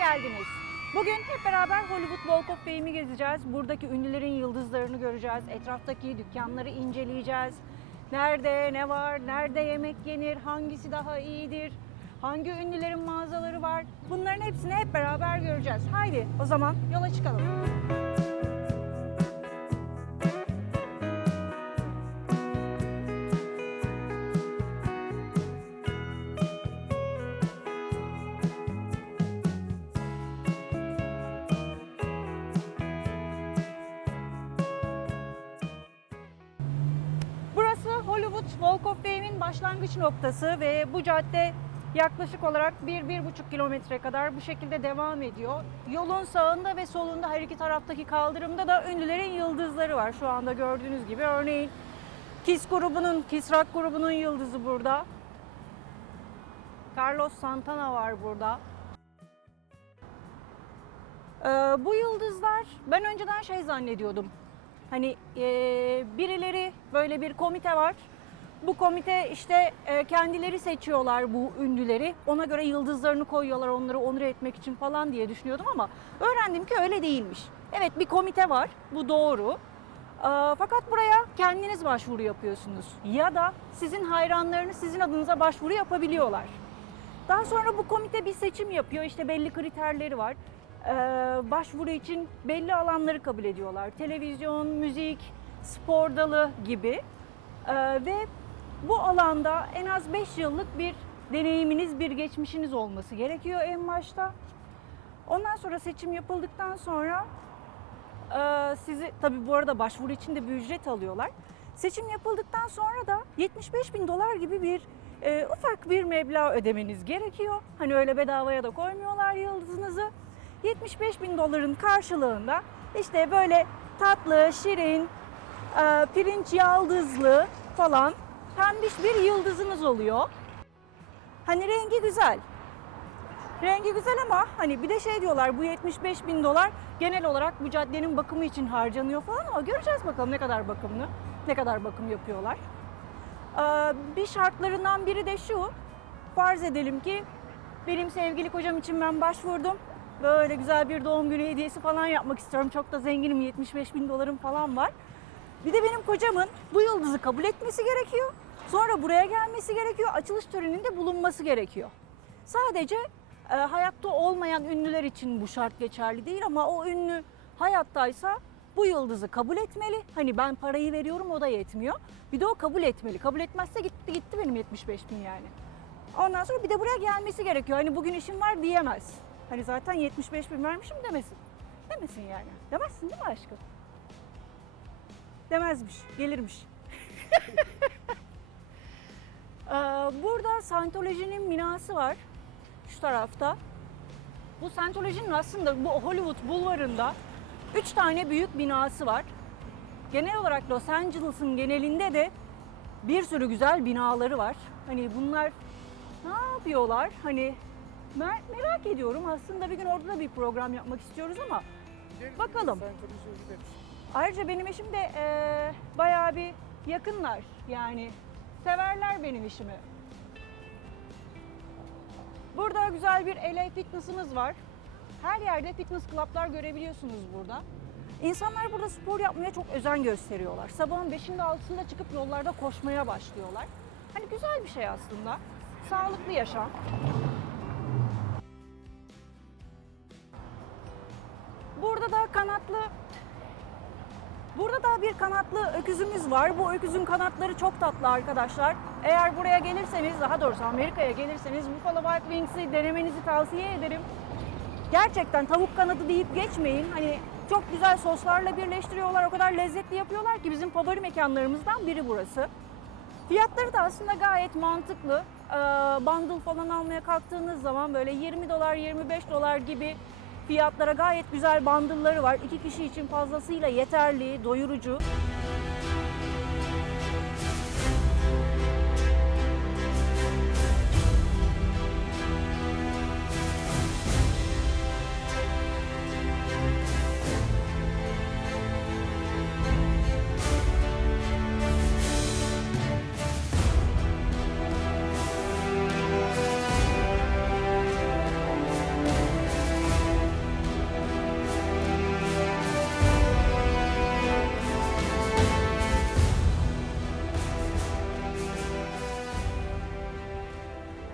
geldiniz. Bugün hep beraber Hollywood Walk of Fame'i gezeceğiz. Buradaki ünlülerin yıldızlarını göreceğiz. Etraftaki dükkanları inceleyeceğiz. Nerede ne var, nerede yemek yenir, hangisi daha iyidir, hangi ünlülerin mağazaları var. Bunların hepsini hep beraber göreceğiz. Haydi o zaman yola çıkalım. Burası Hollywood Walk of Fame'in başlangıç noktası ve bu cadde yaklaşık olarak 1-1,5 kilometre kadar bu şekilde devam ediyor. Yolun sağında ve solunda her iki taraftaki kaldırımda da ünlülerin yıldızları var. Şu anda gördüğünüz gibi örneğin Kiss Rock grubunun yıldızı burada. Carlos Santana var burada. Bu yıldızlar ben önceden şey zannediyordum. Hani birileri böyle bir komite var. Bu komite işte kendileri seçiyorlar bu ünlüleri. Ona göre yıldızlarını koyuyorlar onları onur etmek için falan diye düşünüyordum ama öğrendim ki öyle değilmiş. Evet bir komite var bu doğru. Fakat buraya kendiniz başvuru yapıyorsunuz. Ya da sizin hayranlarınız sizin adınıza başvuru yapabiliyorlar. Daha sonra bu komite bir seçim yapıyor. İşte belli kriterleri var. Başvuru için belli alanları kabul ediyorlar. Televizyon, müzik, spor dalı gibi. Ve bu alanda en az 5 yıllık bir deneyiminiz, bir geçmişiniz olması gerekiyor en başta. Ondan sonra seçim yapıldıktan sonra sizi, tabii bu arada başvuru için de bir ücret alıyorlar. Seçim yapıldıktan sonra da $75.000 gibi bir ufak bir meblağ ödemeniz gerekiyor. Hani öyle bedavaya da koymuyorlar yıldızınızı. $75.000'ın karşılığında işte böyle tatlı, şirin, pirinç yaldızlı falan pembiş bir yıldızınız oluyor. Hani rengi güzel. Rengi güzel ama hani bir de şey diyorlar bu $75.000 genel olarak bu caddenin bakımı için harcanıyor falan ama göreceğiz bakalım ne kadar bakımlı, ne kadar bakım yapıyorlar. Bir şartlarından biri de şu, farz edelim ki benim sevgili kocam için ben başvurdum. Böyle güzel bir doğum günü hediyesi falan yapmak istiyorum. Çok da zenginim, $75.000 falan var. Bir de benim kocamın bu yıldızı kabul etmesi gerekiyor. Sonra buraya gelmesi gerekiyor. Açılış töreninde bulunması gerekiyor. Sadece hayatta olmayan ünlüler için bu şart geçerli değil ama o ünlü hayattaysa bu yıldızı kabul etmeli. Hani ben parayı veriyorum o da yetmiyor. Bir de o kabul etmeli. Kabul etmezse gitti benim 75.000 yani. Ondan sonra bir de buraya gelmesi gerekiyor. Hani bugün işim var diyemez. Hani zaten 75.000 vermişim demesin. Demesin yani. Demezsin değil mi aşkım? Demezmiş, gelirmiş. Burada Scientology'nin binası var. Şu tarafta. Bu Scientology'nin aslında bu Hollywood bulvarında 3 tane büyük binası var. Genel olarak Los Angeles'ın genelinde de bir sürü güzel binaları var. Hani bunlar ne yapıyorlar? Hani merak ediyorum. Aslında bir gün orada da bir program yapmak istiyoruz ama bakalım. Ayrıca benim eşim de bayağı bir yakınlar. Yani severler benim işimi. Burada güzel bir LA Fitness'ımız var. Her yerde fitness club'lar görebiliyorsunuz burada. İnsanlar burada spor yapmaya çok özen gösteriyorlar. Sabahın 5'inde 6'sında çıkıp yollarda koşmaya başlıyorlar. Hani güzel bir şey aslında. Sağlıklı yaşam. Burada da bir kanatlı öküzümüz var. Bu öküzün kanatları çok tatlı arkadaşlar. Eğer buraya gelirseniz, daha doğrusu Amerika'ya gelirseniz Buffalo Wild Wings'i denemenizi tavsiye ederim. Gerçekten tavuk kanadı deyip geçmeyin. Hani çok güzel soslarla birleştiriyorlar. O kadar lezzetli yapıyorlar ki bizim favori mekanlarımızdan biri burası. Fiyatları da aslında gayet mantıklı. Bundle falan almaya kalktığınız zaman böyle $20, $25 gibi fiyatlara gayet güzel bundle'ları var. 2 kişi için fazlasıyla yeterli, doyurucu.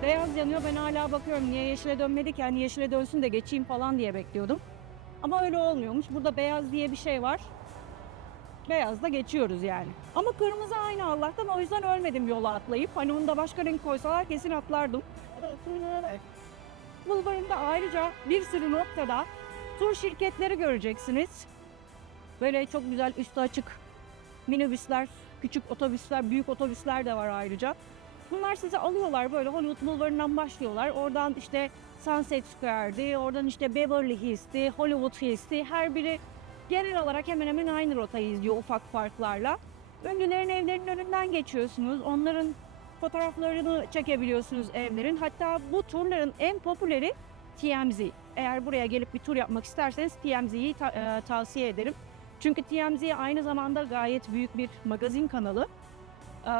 beyaz yanıyor. Ben hala bakıyorum niye yeşile dönmedi ki? Yani yeşile dönsün de geçeyim falan diye bekliyordum. Ama öyle olmuyormuş. Burada beyaz diye bir şey var. Beyazda geçiyoruz yani. Ama kırmızı aynı Allah'tan, o yüzden ölmedim yola atlayıp. Hani onu da başka renk koysalar kesin atlardım. Bulvarında ayrıca bir sürü noktada tur şirketleri göreceksiniz. Böyle çok güzel üstü açık minibüsler, küçük otobüsler, büyük otobüsler de var ayrıca. Bunlar sizi alıyorlar böyle Hollywood Bulvarı'ndan başlıyorlar. Oradan işte Sunset Square'di, oradan işte Beverly Hills'ti, Hollywood Hills'ti. Her biri genel olarak hemen hemen aynı rotayı izliyor ufak farklarla. Ünlülerin evlerinin önünden geçiyorsunuz. Onların fotoğraflarını çekebiliyorsunuz evlerin. Hatta bu turların en popüleri TMZ. Eğer buraya gelip bir tur yapmak isterseniz TMZ'yi tavsiye ederim. Çünkü TMZ aynı zamanda gayet büyük bir magazin kanalı.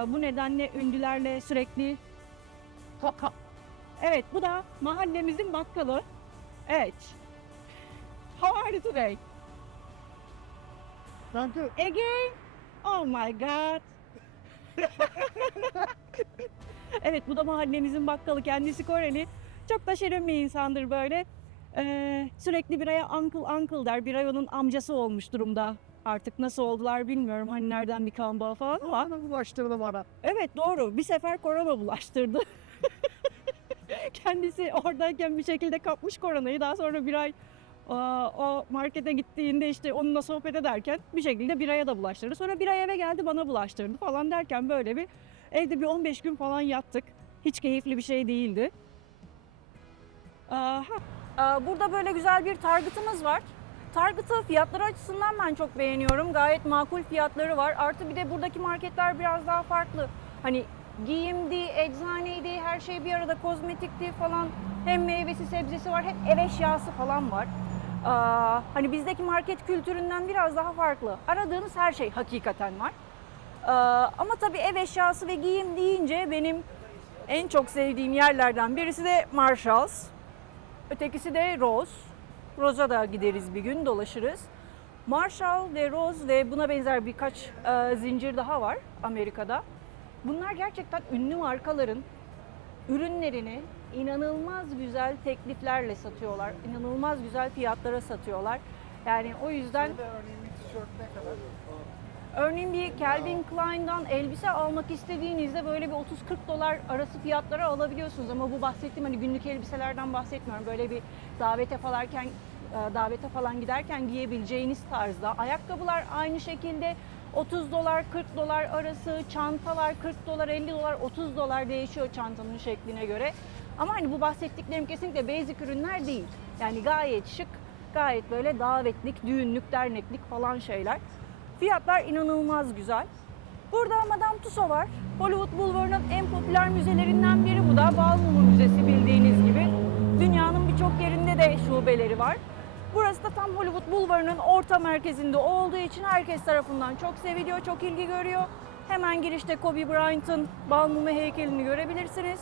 Bu nedenle ünlülerle sürekli... Evet, bu da mahallemizin bakkalı. Evet. How are you today? Thank you. Again? Oh my god. Evet, bu da mahallemizin bakkalı. Kendisi Koreli. Çok da şirin bir insandır böyle. Sürekli biraya uncle uncle der. Biray onun amcası olmuş durumda. Artık nasıl oldular bilmiyorum. Hani nereden bir kan bağı falan ama. Bana bulaştırdı bana. Evet, doğru. Bir sefer korona bulaştırdı. Kendisi oradayken bir şekilde kapmış koronayı. Daha sonra Biray o markete gittiğinde işte onunla sohbet ederken bir şekilde Biray'a da bulaştırdı. Sonra Biray eve geldi, bana bulaştırdı falan derken böyle bir evde bir 15 gün falan yattık. Hiç keyifli bir şey değildi. Burada böyle güzel bir Target'ımız var. Target'ı fiyatları açısından ben çok beğeniyorum. Gayet makul fiyatları var. Artı bir de buradaki marketler biraz daha farklı. Hani giyimdi, eczaneydi, her şey bir arada, kozmetikti falan. Hem meyvesi, sebzesi var, hem ev eşyası falan var. Hani bizdeki market kültüründen biraz daha farklı. Aradığınız her şey hakikaten var. Ama tabii ev eşyası ve giyim deyince benim en çok sevdiğim yerlerden birisi de Marshalls. Ötekisi de Rose. Rose'a da gideriz bir gün, dolaşırız. Marshall ve Rose ve buna benzer birkaç zincir daha var Amerika'da. Bunlar gerçekten ünlü markaların ürünlerini inanılmaz güzel tekliflerle satıyorlar. İnanılmaz güzel fiyatlara satıyorlar. Yani o yüzden Örneğin bir tişört ne kadar? örneğin bir Calvin Klein'dan elbise almak istediğinizde böyle bir 30-40 dolar arası fiyatlara alabiliyorsunuz. Ama bu bahsettiğim hani günlük elbiselerden bahsetmiyorum. Böyle bir davete falan giderken giyebileceğiniz tarzda. Ayakkabılar aynı şekilde 30 dolar 40 dolar arası, çantalar 40 dolar 50 dolar 30 dolar değişiyor çantanın şekline göre. Ama hani bu bahsettiklerim kesinlikle basic ürünler değil. Yani gayet şık, gayet böyle davetlik, düğünlük, derneklik falan şeyler. Fiyatlar inanılmaz güzel. Burada Madame Tussauds var. Hollywood Bulvarı'nın en popüler müzelerinden biri bu da. Bal Mumu Müzesi bildiğiniz gibi. Dünyanın birçok yerinde de şubeleri var. Burası da tam Hollywood Bulvarı'nın orta merkezinde olduğu için herkes tarafından çok seviliyor, çok ilgi görüyor. Hemen girişte Kobe Bryant'ın Bal Mumu heykelini görebilirsiniz.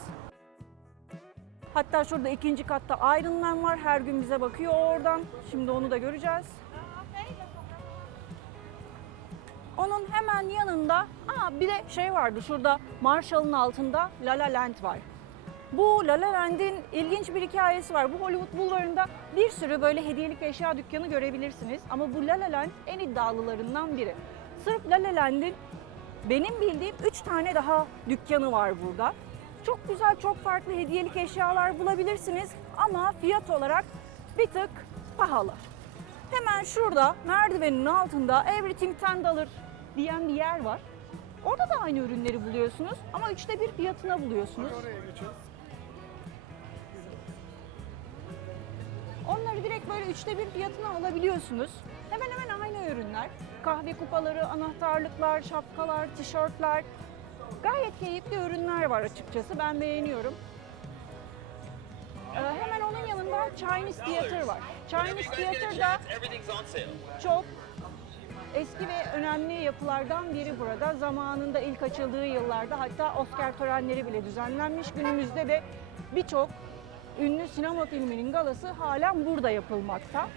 Hatta şurada ikinci katta Iron Man var. Her gün bize bakıyor oradan. Şimdi onu da göreceğiz. Onun hemen yanında bir de şey vardı şurada, Marshall'ın altında La La Land var. Bu La La Land'in ilginç bir hikayesi var. Bu Hollywood Bulvarı'nda bir sürü böyle hediyelik eşya dükkanı görebilirsiniz. Ama bu La La Land en iddialılarından biri. Sırf La La Land'in benim bildiğim 3 tane daha dükkanı var burada. Çok güzel, çok farklı hediyelik eşyalar bulabilirsiniz. Ama fiyat olarak bir tık pahalı. Hemen şurada merdivenin altında Everything $10 diyen bir yer var. Orada da aynı ürünleri buluyorsunuz ama 1/3 fiyatına buluyorsunuz. Oraya geçiyoruz. Onları direkt böyle 1/3 fiyatına alabiliyorsunuz. Hemen hemen aynı ürünler. Kahve kupaları, anahtarlıklar, şapkalar, tişörtler. Gayet keyifli ürünler var açıkçası. Ben beğeniyorum. Hemen onun yanında Chinese Theater var. Chinese Theater da çok eski ve önemli yapılardan biri burada. Zamanında ilk açıldığı yıllarda hatta Oscar törenleri bile düzenlenmiş. Günümüzde de birçok ünlü sinema filminin galası halen burada yapılmakta.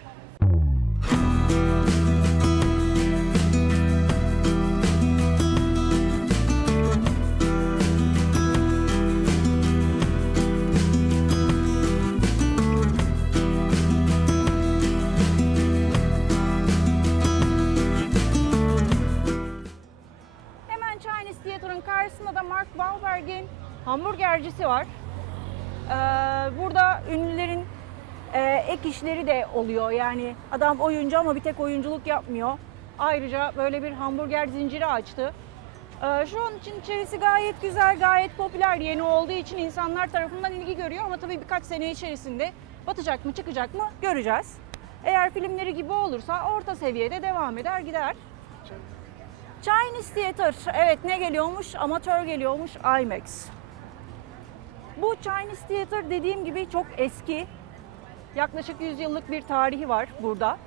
burada ünlülerin ek işleri de oluyor. Yani adam oyuncu ama bir tek oyunculuk yapmıyor. Ayrıca böyle bir hamburger zinciri açtı. Şu an için içerisi gayet güzel, gayet popüler. Yeni olduğu için insanlar tarafından ilgi görüyor ama tabii birkaç sene içerisinde batacak mı çıkacak mı göreceğiz. Eğer filmleri gibi olursa orta seviyede devam eder gider. Chinese Theater, evet ne geliyormuş? Amatör geliyormuş, IMAX. Bu Chinese Theater dediğim gibi çok eski. Yaklaşık 100 yıllık bir tarihi var burada.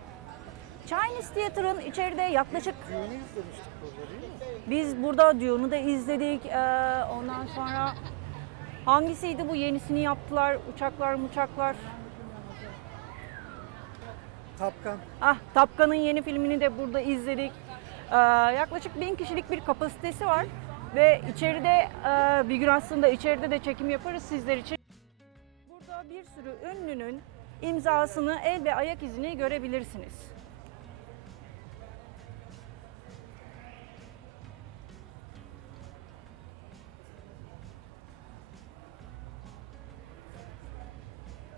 Chinese Theater'ın içeride yaklaşık... Düğünü izlemiştik burada değil mi? Biz burada Dune'u da izledik. Ondan sonra hangisiydi bu yenisini yaptılar? Uçaklar. Tapkan. Top Gun'ın yeni filmini de burada izledik. Yaklaşık 1000 kişilik bir kapasitesi var. Ve içeride bir gün aslında içeride de çekim yaparız sizler için. Burada bir sürü ünlünün imzasını, el ve ayak izini görebilirsiniz.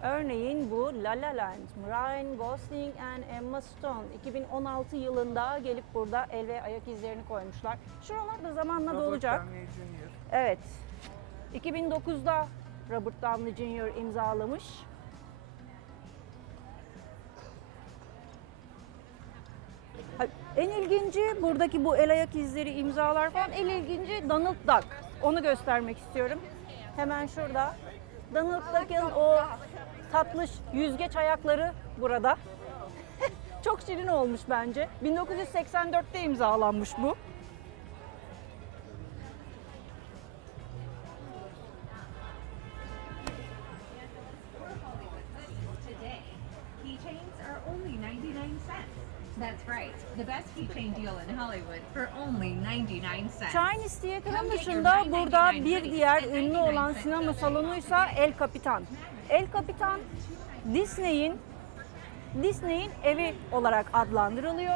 Örneğin bu La La Land, Ryan Gosling and Emma Stone 2016 yılında gelip burada el ve ayak izlerini koymuşlar. Şuralar da zamanla dolacak. Robert Downey Jr. Evet. 2009'da Robert Downey Jr. imzalamış. En ilginci buradaki bu el ayak izleri, imzalar falan. En ilginci Donald Duck. Onu göstermek istiyorum. Hemen şurada. Donald Duck'ın o tatlış yüzgeç ayakları burada. Çok şirin olmuş bence. 1984'te imzalanmış bu. Today, keychains are only 99 cents. That's right, the best keychain deal in Hollywood for only 99 cents. Chinese Theater'ın dışında burada bir diğer ünlü olan sinema salonuysa El Capitan. El Capitan Disney'in evi olarak adlandırılıyor.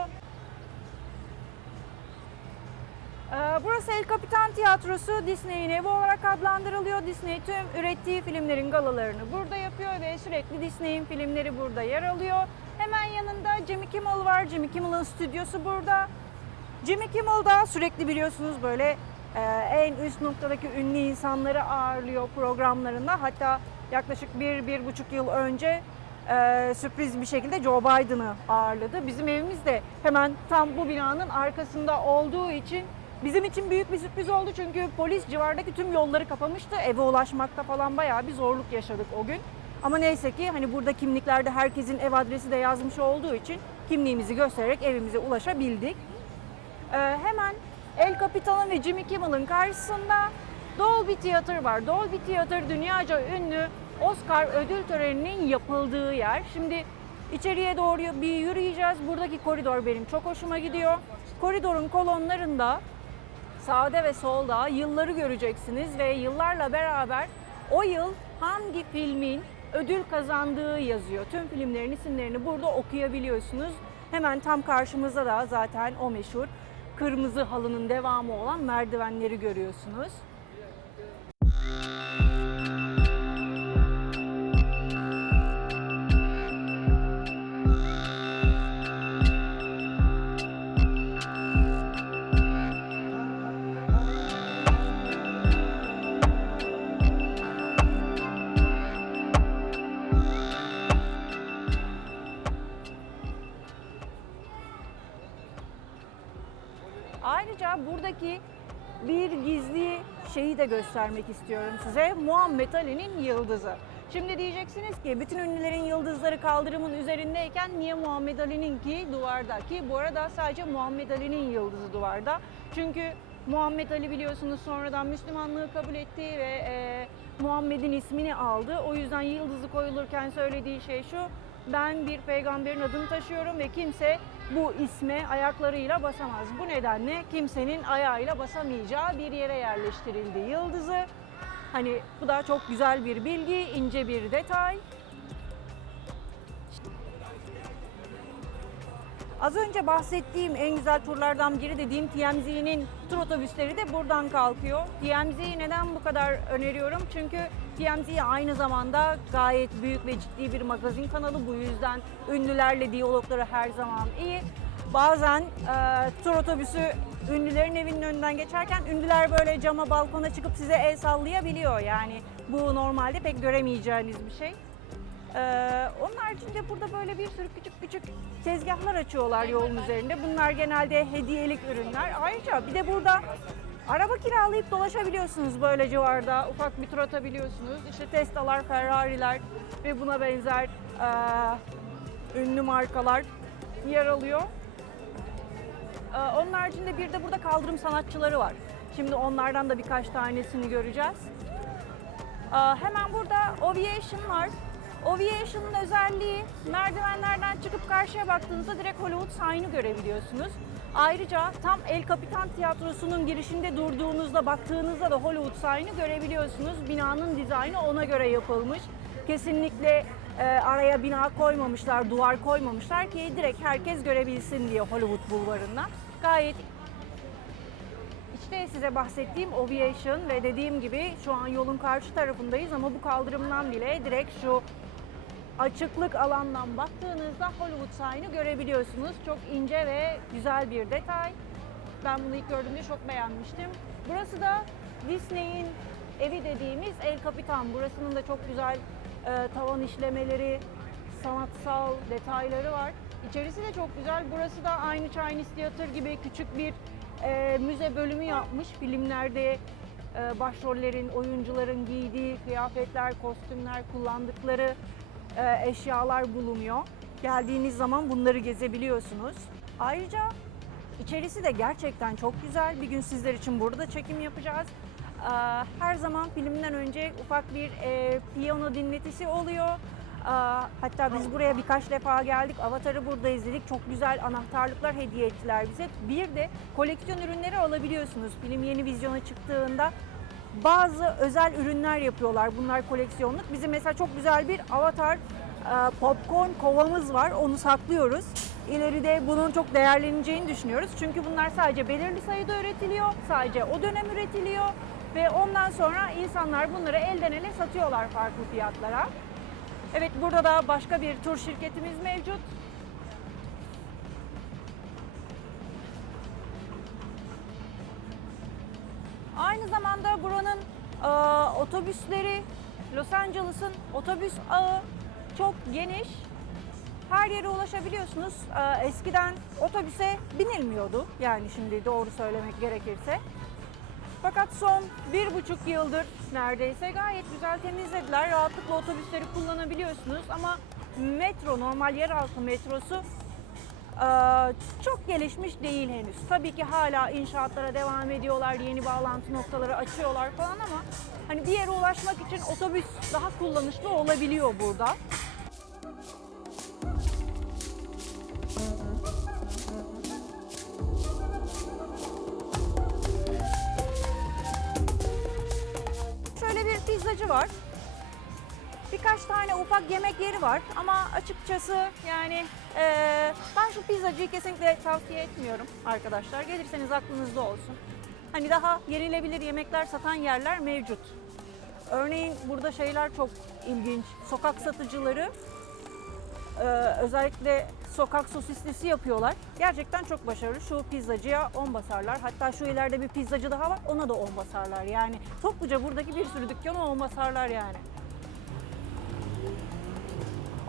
Burası El Capitan Tiyatrosu, Disney'in evi olarak adlandırılıyor. Disney tüm ürettiği filmlerin galalarını burada yapıyor ve sürekli Disney'in filmleri burada yer alıyor. Hemen yanında Jimmy Kimmel var. Jimmy Kimmel'ın stüdyosu burada. Jimmy Kimmel da sürekli biliyorsunuz böyle en üst noktadaki ünlü insanları ağırlıyor programlarında. Hatta yaklaşık 1-1,5 yıl önce sürpriz bir şekilde Joe Biden'ı ağırladı. Bizim evimiz de hemen tam bu binanın arkasında olduğu için bizim için büyük bir sürpriz oldu. Çünkü polis civardaki tüm yolları kapamıştı. Eve ulaşmakta falan bayağı bir zorluk yaşadık o gün. Ama neyse ki hani burada kimliklerde herkesin ev adresi de yazmış olduğu için kimliğimizi göstererek evimize ulaşabildik. Hemen El Capitan'ın ve Jimmy Kimmel'ın karşısında Dolby Theater var. Dolby Theater dünyaca ünlü Oscar ödül töreninin yapıldığı yer. Şimdi içeriye doğru bir yürüyeceğiz. Buradaki koridor benim çok hoşuma gidiyor. Koridorun kolonlarında sağda ve solda yılları göreceksiniz ve yıllarla beraber o yıl hangi filmin ödül kazandığı yazıyor. Tüm filmlerin isimlerini burada okuyabiliyorsunuz. Hemen tam karşımızda da zaten o meşhur kırmızı halının devamı olan merdivenleri görüyorsunuz. Ayrıca buradaki bir gizli şeyi de göstermek istiyorum size. Muhammed Ali'nin yıldızı. Şimdi diyeceksiniz ki bütün ünlülerin yıldızları kaldırımın üzerindeyken niye Muhammed Ali'ninki duvarda? Ki bu arada sadece Muhammed Ali'nin yıldızı duvarda. Çünkü Muhammed Ali biliyorsunuz sonradan Müslümanlığı kabul etti ve Muhammed'in ismini aldı. O yüzden yıldızı koyulurken söylediği şey şu: ben bir peygamberin adını taşıyorum ve kimse bu isme ayaklarıyla basamaz. Bu nedenle kimsenin ayağıyla basamayacağı bir yere yerleştirildi yıldızı. Hani bu da çok güzel bir bilgi, ince bir detay. Az önce bahsettiğim en güzel turlardan biri dediğim TMZ'nin tur otobüsleri de buradan kalkıyor. TMZ'yi neden bu kadar öneriyorum? Çünkü TMZ aynı zamanda gayet büyük ve ciddi bir magazin kanalı. Bu yüzden ünlülerle diyalogları her zaman iyi. Bazen tur otobüsü ünlülerin evinin önünden geçerken ünlüler böyle cama, balkona çıkıp size el sallayabiliyor. Yani bu normalde pek göremeyeceğiniz bir şey. Onun haricinde burada böyle bir sürü küçük küçük tezgahlar açıyorlar yolun üzerinde. Bunlar genelde hediyelik ürünler. Ayrıca bir de burada araba kiralayıp dolaşabiliyorsunuz böyle civarda. Ufak bir tur atabiliyorsunuz. İşte Tesla'lar, Ferrari'ler ve buna benzer ünlü markalar yer alıyor. Onun haricinde bir de burada kaldırım sanatçıları var. Şimdi onlardan da birkaç tanesini göreceğiz. Hemen burada Ovation var. Ovation'ın özelliği merdivenlerden çıkıp karşıya baktığınızda direkt Hollywood Sign'ı görebiliyorsunuz. Ayrıca tam El Capitan Tiyatrosu'nun girişinde durduğunuzda baktığınızda da Hollywood Sign'ı görebiliyorsunuz. Binanın dizaynı ona göre yapılmış. Kesinlikle araya bina koymamışlar, duvar koymamışlar ki direkt herkes görebilsin diye Hollywood Bulvarı'ndan. Gayet İşte size bahsettiğim Ovation ve dediğim gibi şu an yolun karşı tarafındayız ama bu kaldırımdan bile direkt şu açıklık alandan baktığınızda Hollywood Sign'ı görebiliyorsunuz. Çok ince ve güzel bir detay. Ben bunu ilk gördüğümde çok beğenmiştim. Burası da Disney'in evi dediğimiz El Capitan. Burasının da çok güzel tavan işlemeleri, sanatsal detayları var. İçerisi de çok güzel. Burası da aynı Chinese Theater gibi küçük bir müze bölümü yapmış. Filmlerde başrollerin, oyuncuların giydiği kıyafetler, kostümler, kullandıkları eşyalar bulunuyor. Geldiğiniz zaman bunları gezebiliyorsunuz. Ayrıca içerisi de gerçekten çok güzel. Bir gün sizler için burada çekim yapacağız. Her zaman filmden önce ufak bir piyano dinletisi oluyor. Hatta biz buraya birkaç defa geldik. Avatar'ı burada izledik. Çok güzel anahtarlıklar hediye ettiler bize. Bir de koleksiyon ürünleri alabiliyorsunuz. Film yeni vizyona çıktığında bazı özel ürünler yapıyorlar. Bunlar koleksiyonluk. Bizim mesela çok güzel bir Avatar popcorn kovamız var. Onu saklıyoruz. İleride bunun çok değerleneceğini düşünüyoruz. Çünkü bunlar sadece belirli sayıda üretiliyor. Sadece o dönem üretiliyor. Ve ondan sonra insanlar bunları elden ele satıyorlar farklı fiyatlara. Evet, burada da başka bir tur şirketimiz mevcut. Aynı zamanda buranın otobüsleri, Los Angeles'ın otobüs ağı çok geniş. Her yere ulaşabiliyorsunuz. Eskiden otobüse binilmiyordu. Yani şimdi doğru söylemek gerekirse. Fakat son 1,5 yıldır neredeyse gayet güzel temizlediler. Rahatlıkla otobüsleri kullanabiliyorsunuz ama metro, normal yeraltı metrosu çok gelişmiş değil henüz. Tabii ki hala inşaatlara devam ediyorlar, yeni bağlantı noktaları açıyorlar falan ama hani bir yere ulaşmak için otobüs daha kullanışlı olabiliyor burada. Pizzacı var. Birkaç tane ufak yemek yeri var ama açıkçası yani ben şu pizzacıyı kesinlikle tavsiye etmiyorum arkadaşlar. Gelirseniz aklınızda olsun. Hani daha yenilebilir yemekler satan yerler mevcut. Örneğin burada şeyler çok ilginç. Sokak satıcıları özellikle sokak sosislisi yapıyorlar. Gerçekten çok başarılı. Şu pizzacıya 10 basarlar. Hatta şu ileride bir pizzacı daha var. Ona da 10 basarlar. Yani topluca buradaki bir sürü dükkana 10 basarlar yani.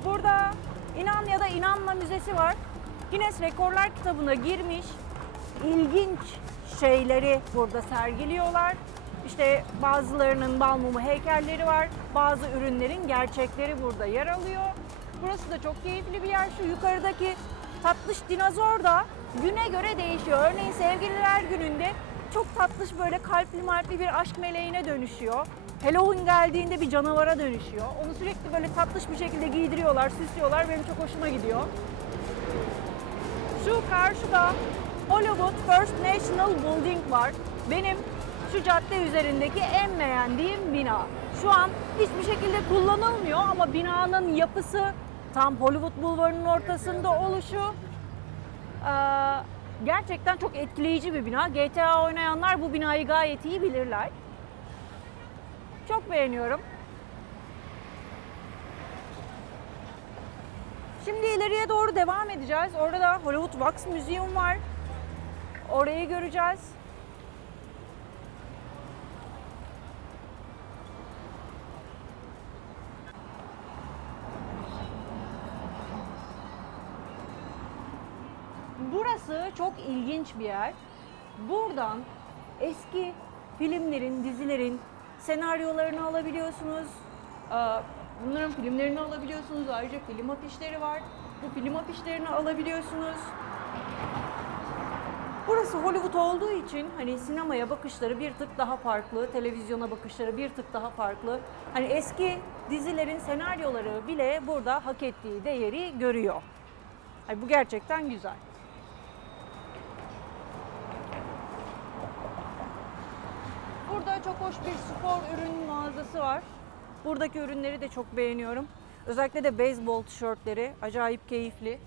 Burada İnan ya da İnanma Müzesi var. Guinness Rekorlar kitabına girmiş ilginç şeyleri burada sergiliyorlar. İşte bazılarının bal mumu heykelleri var. Bazı ürünlerin gerçekleri burada yer alıyor. Burası da çok keyifli bir yer. Şu yukarıdaki tatlış dinozor da güne göre değişiyor. Örneğin Sevgililer Günü'nde çok tatlış böyle kalpli bir aşk meleğine dönüşüyor. Halloween geldiğinde bir canavara dönüşüyor. Onu sürekli böyle tatlış bir şekilde giydiriyorlar, süslüyorlar. Benim çok hoşuma gidiyor. Şu karşıda Hollywood First National Building var. Benim şu cadde üzerindeki en beğendiğim bina. Şu an hiçbir şekilde kullanılmıyor ama binanın yapısı, tam Hollywood Bulvarı'nın ortasında oluşu Gerçekten çok etkileyici bir bina. GTA oynayanlar bu binayı gayet iyi bilirler. Çok beğeniyorum. Şimdi ileriye doğru devam edeceğiz. Orada da Hollywood Wax Museum var. Orayı göreceğiz. Burası çok ilginç bir yer. Buradan eski filmlerin, dizilerin senaryolarını alabiliyorsunuz. Bunların filmlerini alabiliyorsunuz. Ayrıca film afişleri var. Bu film afişlerini alabiliyorsunuz. Burası Hollywood olduğu için hani sinemaya bakışları bir tık daha farklı, televizyona bakışları bir tık daha farklı. Hani eski dizilerin senaryoları bile burada hak ettiği değeri görüyor. Hani bu gerçekten güzel. Burada çok hoş bir spor ürün mağazası var. Buradaki ürünleri de çok beğeniyorum. Özellikle de beyzbol tişörtleri acayip keyifli.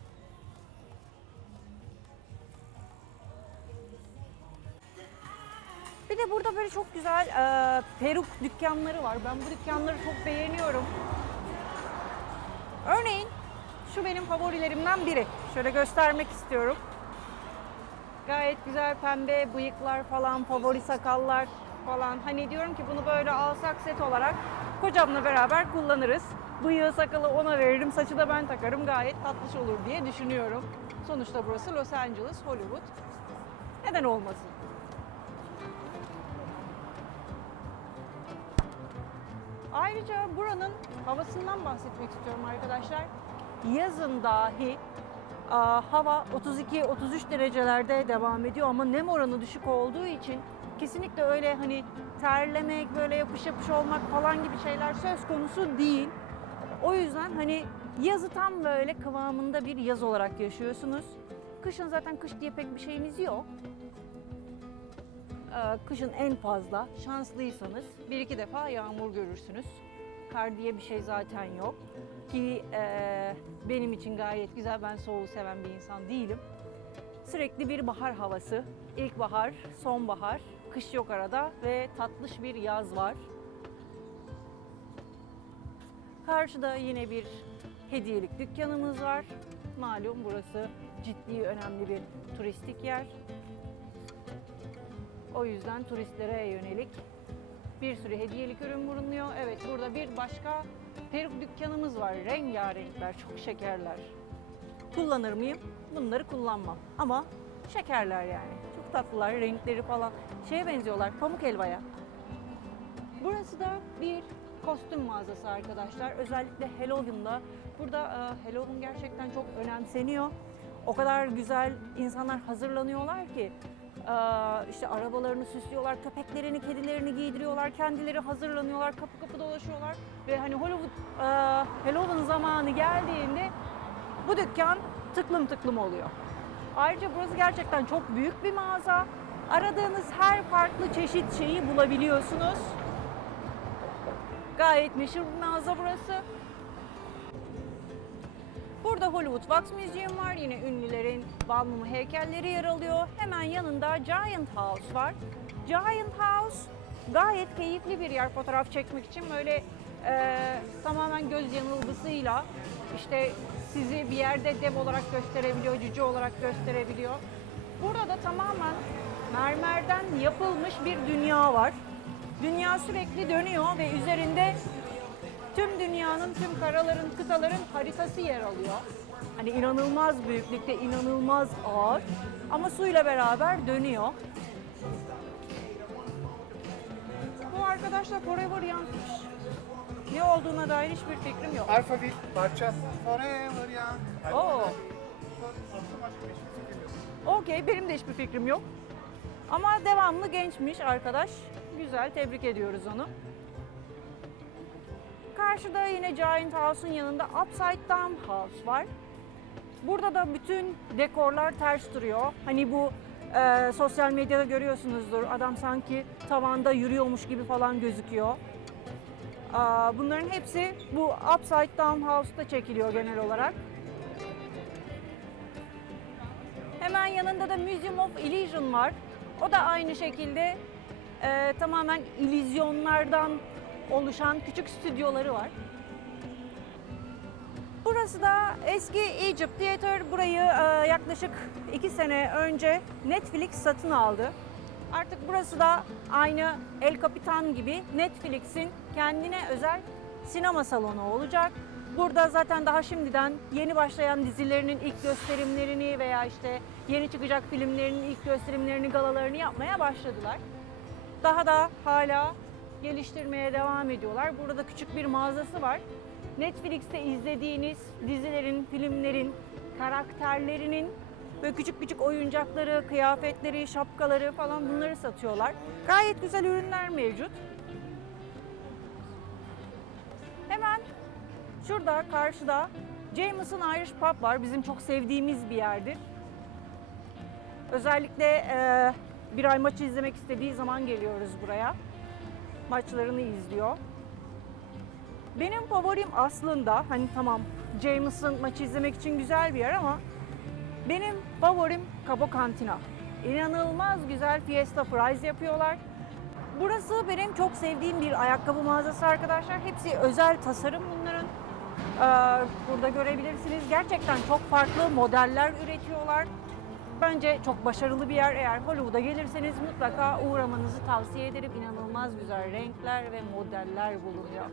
Bir de burada böyle çok güzel peruk dükkanları var. Ben bu dükkanları çok beğeniyorum. Örneğin şu benim favorilerimden biri. Şöyle göstermek istiyorum. Gayet güzel pembe bıyıklar falan, favori sakallar falan. Hani diyorum ki bunu böyle alsak set olarak kocamla beraber kullanırız. Bıyığı sakalı ona veririm, saçı da ben takarım. Gayet tatlış olur diye düşünüyorum. Sonuçta burası Los Angeles, Hollywood. Neden olmasın? Ayrıca buranın havasından bahsetmek istiyorum arkadaşlar. Yazın dahi hava 32-33 derecelerde devam ediyor ama nem oranı düşük olduğu için kesinlikle öyle hani terlemek, böyle yapış yapış olmak falan gibi şeyler söz konusu değil. O yüzden hani yazı tam böyle kıvamında bir yaz olarak yaşıyorsunuz. Kışın zaten kış diye pek bir şeyimiz yok. Kışın en fazla şanslıysanız bir iki defa yağmur görürsünüz. Kar diye bir şey zaten yok. Ki benim için gayet güzel, ben soğuğu seven bir insan değilim. Sürekli bir bahar havası. İlkbahar, sonbahar, kış yok arada ve tatlış bir yaz var. Karşıda yine bir hediyelik dükkanımız var. Malum burası ciddi önemli bir turistik yer. O yüzden turistlere yönelik bir sürü hediyelik ürün bulunuyor. Evet, burada bir başka peruk dükkanımız var. Rengarenkler, çok şekerler. Kullanır mıyım? Bunları kullanmam. Ama şekerler yani. Çok tatlılar, renkleri falan. Şeye benziyorlar, pamuk helvaya. Burası da bir kostüm mağazası arkadaşlar. Özellikle Halloween'da. Burada Halloween gerçekten çok önemseniyor. O kadar güzel insanlar hazırlanıyorlar ki işte arabalarını süslüyorlar, köpeklerini, kedilerini giydiriyorlar, kendileri hazırlanıyorlar, kapı kapı dolaşıyorlar ve hani Hollywood Halloween zamanı geldiğinde bu dükkan tıklım tıklım oluyor. Ayrıca burası gerçekten çok büyük bir mağaza. Aradığınız her farklı çeşit şeyi bulabiliyorsunuz. Gayet meşhur bir mağaza burası. Burada Hollywood Wax Museum var. Yine ünlülerin bal mumu heykelleri yer alıyor. Hemen yanında Giant House var. Giant House gayet keyifli bir yer fotoğraf çekmek için. Böyle tamamen göz yanılgısıyla işte sizi bir yerde dev olarak gösterebiliyor, cüce olarak gösterebiliyor. Burada da tamamen mermerden yapılmış bir dünya var. Dünya sürekli dönüyor ve üzerinde tüm dünyanın, tüm karaların, kıtaların haritası yer alıyor. Hani inanılmaz büyüklükte, inanılmaz ağır ama suyla beraber dönüyor. Bu arkadaşlar Forever Young'mış. Ne olduğuna dair hiçbir fikrim yok. Alphaville parça. Forever Young. Oo. Okey, benim de hiçbir fikrim yok. Ama devamlı gençmiş arkadaş. Güzel, tebrik ediyoruz onu. Karşıda yine Giant House'un yanında Upside Down House var. Burada da bütün dekorlar ters duruyor. Hani bu sosyal medyada görüyorsunuzdur. Adam sanki tavanda yürüyormuş gibi falan gözüküyor. Bunların hepsi bu Upside Down House'da çekiliyor genel olarak. Hemen yanında da Museum of Illusion var. O da aynı şekilde tamamen illüzyonlardan oluşan küçük stüdyoları var. Burası da eski Egypt Theater. Burayı yaklaşık 2 sene önce Netflix satın aldı. Artık burası da aynı El Capitan gibi Netflix'in kendine özel sinema salonu olacak. Burada zaten daha şimdiden yeni başlayan dizilerinin ilk gösterimlerini veya işte yeni çıkacak filmlerinin ilk gösterimlerini, galalarını yapmaya başladılar. Daha da hala geliştirmeye devam ediyorlar. Burada da küçük bir mağazası var. Netflix'te izlediğiniz dizilerin, filmlerin, karakterlerinin böyle küçük küçük oyuncakları, kıyafetleri, şapkaları falan bunları satıyorlar. Gayet güzel ürünler mevcut. Hemen şurada karşıda Jameson Irish Pub var. Bizim çok sevdiğimiz bir yerdir. Özellikle bir ay maçı izlemek istediği zaman geliyoruz buraya. Maçlarını izliyor. Benim favorim aslında hani tamam Jameson maçı izlemek için güzel bir yer ama benim favorim Cabo Cantina. İnanılmaz güzel Fiesta Fries yapıyorlar. Burası benim çok sevdiğim bir ayakkabı mağazası arkadaşlar. Hepsi özel tasarım bunların. Burada görebilirsiniz. Gerçekten çok farklı modeller üretiyorlar. Bence çok başarılı bir yer. Eğer Hollywood'a gelirseniz mutlaka uğramanızı tavsiye ederim. İnanılmaz güzel renkler ve modeller bulunuyor.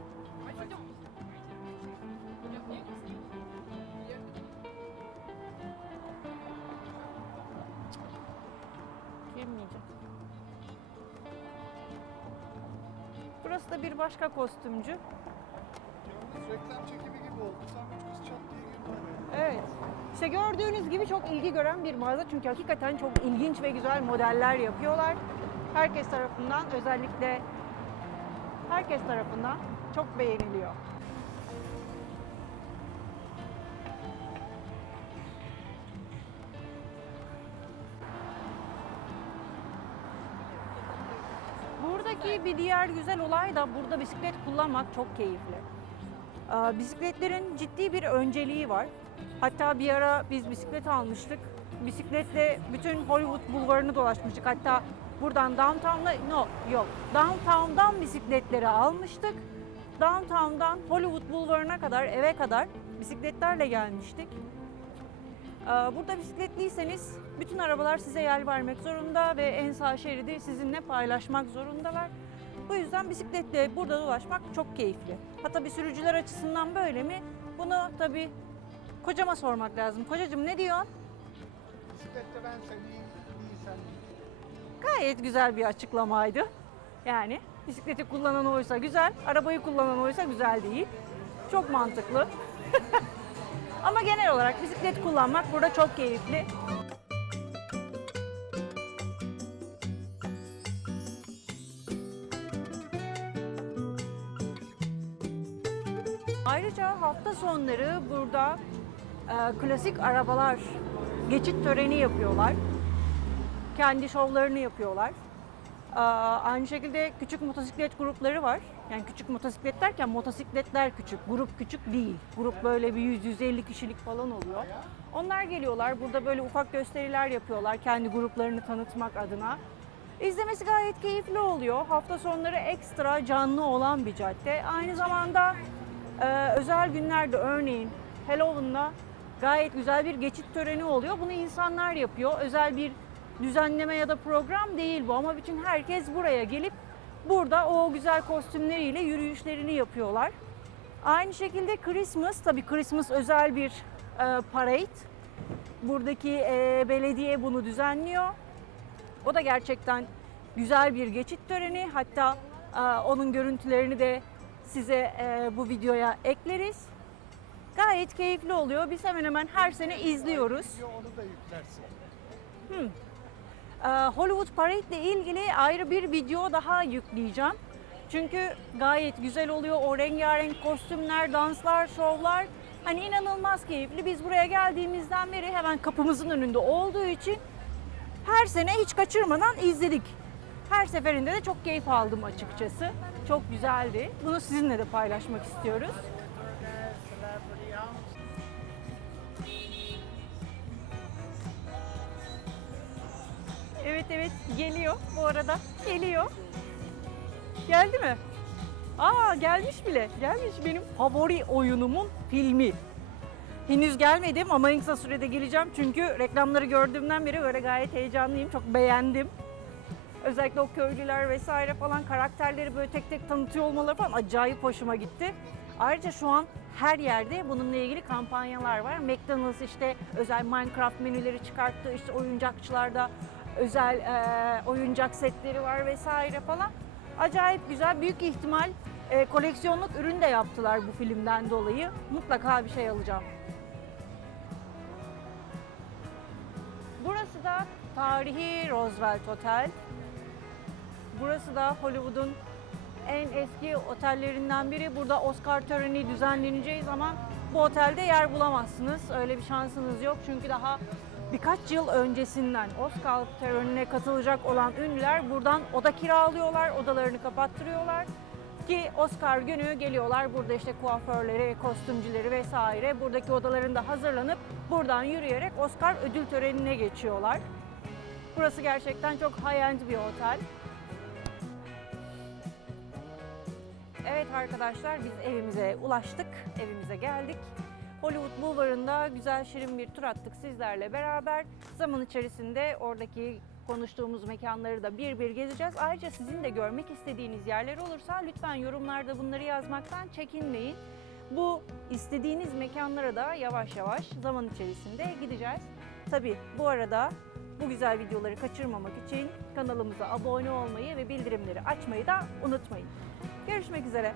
Girmeyeceğim. Burası da bir başka kostümcü. Yalnız reklam çekimi gibi oldu. Tam üç kız çat diye girdi oraya. Evet. İşte gördüğünüz gibi çok ilgi gören bir mağaza çünkü hakikaten çok ilginç ve güzel modeller yapıyorlar. Herkes tarafından, özellikle herkes tarafından çok beğeniliyor. Buradaki bir diğer güzel olay da burada bisiklet kullanmak çok keyifli. Bisikletlerin ciddi bir önceliği var. Hatta bir ara biz bisiklet almıştık. Bisikletle bütün Hollywood bulvarını dolaşmıştık. Hatta buradan downtown'dan bisikletleri almıştık. Downtown'dan Hollywood bulvarına kadar, eve kadar bisikletlerle gelmiştik. Burada bisikletliyseniz bütün arabalar size yer vermek zorunda ve en sağ şeridi sizinle paylaşmak zorundalar. Bu yüzden bisikletle burada dolaşmak çok keyifli. Hatta bir sürücüler açısından böyle mi? Bunu tabii kocama sormak lazım. Kocacığım ne diyorsun? Bisiklette ben seveyim, iyi sen. Gayet güzel bir açıklamaydı. Yani bisikleti kullanan oysa güzel, arabayı kullanan oysa güzel değil. Çok mantıklı. Ama genel olarak bisiklet kullanmak burada çok keyifli. Ayrıca hafta sonları burada klasik arabalar geçit töreni yapıyorlar. Kendi şovlarını yapıyorlar. Aynı şekilde küçük motosiklet grupları var. Yani küçük motosiklet derken motosikletler küçük, grup küçük değil. Grup böyle bir 100-150 kişilik falan oluyor. Onlar geliyorlar, burada böyle ufak gösteriler yapıyorlar kendi gruplarını tanıtmak adına. İzlemesi gayet keyifli oluyor. Hafta sonları ekstra canlı olan bir cadde. Aynı zamanda özel günlerde örneğin Halloween'da gayet güzel bir geçit töreni oluyor. Bunu insanlar yapıyor. Özel bir düzenleme ya da program değil bu ama bütün herkes buraya gelip burada o güzel kostümleriyle yürüyüşlerini yapıyorlar. Aynı şekilde Christmas, tabii Christmas özel bir parade. Buradaki belediye bunu düzenliyor. O da gerçekten güzel bir geçit töreni. Hatta onun görüntülerini de size bu videoya ekleriz. Gayet keyifli oluyor. Biz hemen hemen her sene izliyoruz. Onu da yüklersin. Hollywood Parade ile ilgili ayrı bir video daha yükleyeceğim. Çünkü gayet güzel oluyor. O rengarenk kostümler, danslar, şovlar. Hani inanılmaz keyifli. Biz buraya geldiğimizden beri hemen kapımızın önünde olduğu için her sene hiç kaçırmadan izledik. Her seferinde de çok keyif aldım açıkçası. Çok güzeldi. Bunu sizinle de paylaşmak istiyoruz. Evet geliyor bu arada. Geliyor. Geldi mi? Aa gelmiş bile. Gelmiş benim favori oyunumun filmi. Henüz gelmedim ama en kısa sürede geleceğim çünkü reklamları gördüğümden beri böyle gayet heyecanlıyım. Çok beğendim. Özellikle o köylüler vesaire falan karakterleri böyle tek tek tanıtıyor olmaları falan acayip hoşuma gitti. Ayrıca şu an her yerde bununla ilgili kampanyalar var. McDonald's işte özel Minecraft menüleri çıkarttı. İşte oyuncakçılarda özel oyuncak setleri var vesaire falan. Acayip güzel. Büyük ihtimal koleksiyonluk ürün de yaptılar bu filmden dolayı. Mutlaka bir şey alacağım. Burası da tarihi Roosevelt Otel. Burası da Hollywood'un en eski otellerinden biri. Burada Oscar töreni düzenleneceği zaman bu otelde yer bulamazsınız. Öyle bir şansınız yok. Çünkü daha birkaç yıl öncesinden Oscar törenine katılacak olan ünlüler buradan oda kiralıyorlar, odalarını kapattırıyorlar. Ki Oscar günü geliyorlar burada işte kuaförleri, kostümcüleri vesaire buradaki odalarında hazırlanıp buradan yürüyerek Oscar ödül törenine geçiyorlar. Burası gerçekten çok high-end bir otel. Evet arkadaşlar biz evimize ulaştık, evimize geldik. Hollywood Bulvarı'nda güzel şirin bir tur attık sizlerle beraber. Zaman içerisinde oradaki konuştuğumuz mekanları da bir bir gezeceğiz. Ayrıca sizin de görmek istediğiniz yerler olursa lütfen yorumlarda bunları yazmaktan çekinmeyin. Bu istediğiniz mekanlara da yavaş yavaş zaman içerisinde gideceğiz. Tabii bu arada bu güzel videoları kaçırmamak için kanalımıza abone olmayı ve bildirimleri açmayı da unutmayın. Görüşmek üzere.